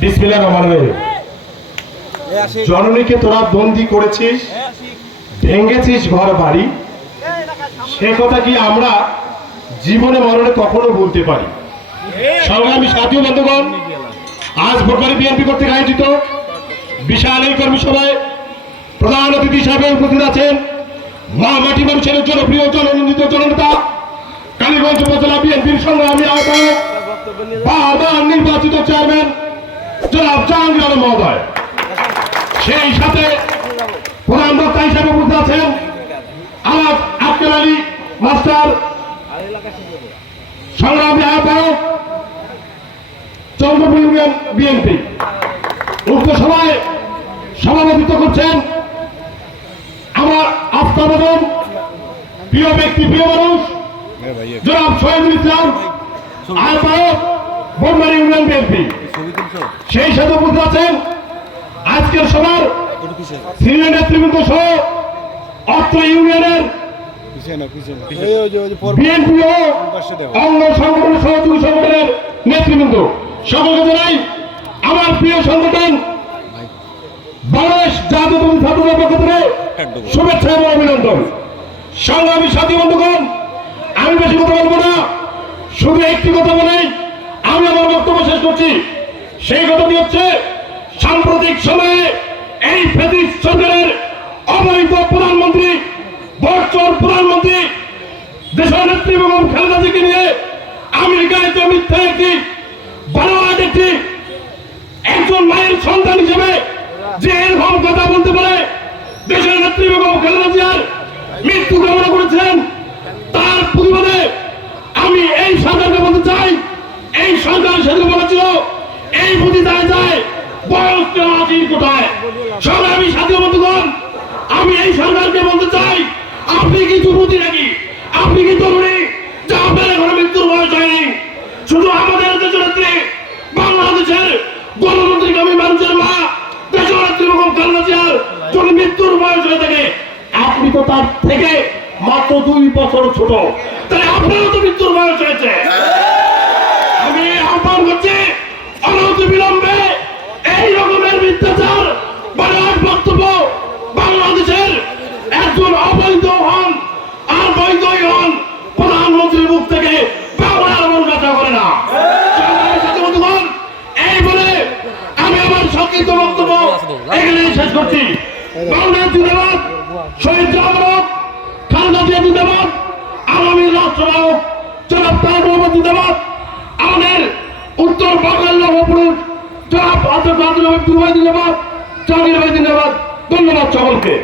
বিসমিল্লাহির রহমানির রহিম। জননীকে তোরা বন্দি করেছিস, ভেঙেছিস ঘর বাড়ি, সে কথা কি আমরা জীবনে মরণে কখনো বলতে পারি? সংগ্রামী সাথী বন্ধুগণ, আজ ভোটবাড়ি বিএনপি কর্তৃক আয়োজিত বিশাল এই কর্মী সভায় প্রধান অতিথি হিসাবে উপস্থিত আছেন মা মাটি মানুষের জনপ্রিয় জননন্দিত জননেতা কালীগঞ্জ উপজেলা বিএনপির সংগ্রামী আহ্বায়ক বারবার নির্বাচিত চেয়ারম্যান জনাব জাহাঙ্গীর আলম মহোদয়। সেই সাথে প্রধান বক্তা হিসাবে উপস্থিত আছেন আমার আক্কেল আলী মাস্টার, সংগ্রামী আহ্বায়ক চন্দ্রপুর ইউনিয়ন বিএনপি। উক্ত সভায় সভাপতিত্ব করছেন আমার আস্থাভাজন প্রিয় ব্যক্তি, প্রিয় মানুষ জনাব শহীদুল ইসলাম, আহ্বায়ক বোমবাড়ি ইউনিয়ন বিএনপি। সেই সাথে উপস্থিত আছেন আজকের সভার সিনিয়র নেতৃবৃন্দ সহ অত্র ইউনিয়নের বিএনপি ও অঙ্গ সংগঠন সহযোগী সংগঠনের নেতৃবৃন্দ। সকলকে জানাই আমার প্রিয় সংগঠন বাংলাদেশ জাতীয়তাবাদী ছাত্রদলের পক্ষ থেকে শুভেচ্ছা এবং অভিনন্দন। সংগ্রামী সাথী বন্ধুগণ, আমি বেশি কথা বলবো না, শুধু একটি কথা বলেই আমি আমার বক্তব্য শেষ করছি। সেই কথাটি হচ্ছে, সাম্প্রতিক সময়ে এই ফ্যাসিস্ট সরকারের অবৈধ প্রধানমন্ত্রী, বর্তমান প্রধানমন্ত্রী দেশের নেত্রী বেগম খালেদা জিয়াকে নিয়ে আমেরিকায় যে মিথ্যা একটি বানোয়াট একটি একজন মায়ের সন্তান হিসেবে যে এরকম কথা বলতে পারে, দেশের নেত্রী বেগম খালেদা জিয়ার মৃত্যু কামনা করেছেন, তার প্রতিবাদে আমি এই সরকারকে বলতে চাই, এই সরকার সেদিন বলেছিল এই বুদ্ধি যায় যায় বয়স আজির কোটায়। সংগ্রামী সাথী বন্ধুগণ, আমি এই সরকারকে বলতে চাই, আপনি কি যুবতী নাকি? আপনি কি তরুণী? যে আপনার এখনো মৃত্যুর বয়স হয়নি? শুধু আমাদের দেশের নেত্রী, বাংলাদেশের গণতন্ত্রী মানুষের মা দেশের নেত্রী বেগম খালেদা জিয়ার যদি মৃত্যুর বয়স হয়ে থাকে, আপনি তো তার থেকে মাত্র 2 বছর ছোট, তাহলে আপনারও তো মৃত্যুর বয়স হয়েছে। আমি আহ্বান করছি, অনতি বিলম্বে এই রকমের মিথ্যাচার বানোয়াট বক্তব্য বাংলাদেশের একজন অবৈধ হন আর বৈধই হন প্রধানমন্ত্রীর মুখ থেকে বাংলার মন কথা করে না। এই বলে আমি আমার সংক্ষিপ্ত বক্তব্য এখানে শেষ করছি। বাংলাদেশ জিন্দাবাদ, শহীদ জামানত, খালেদা জিয়া জিন্দাবাদ, আগামী রাষ্ট্রনায়ক জনাব তারেক রহমান জিন্দাবাদ, আমাদের উত্তর বাংলার নবপুরুষ জনাব আব্দুল কাদের ভাই জিন্দাবাদ, জাহাঙ্গীর ভাই জিন্দাবাদ। ধন্যবাদ সকলকে।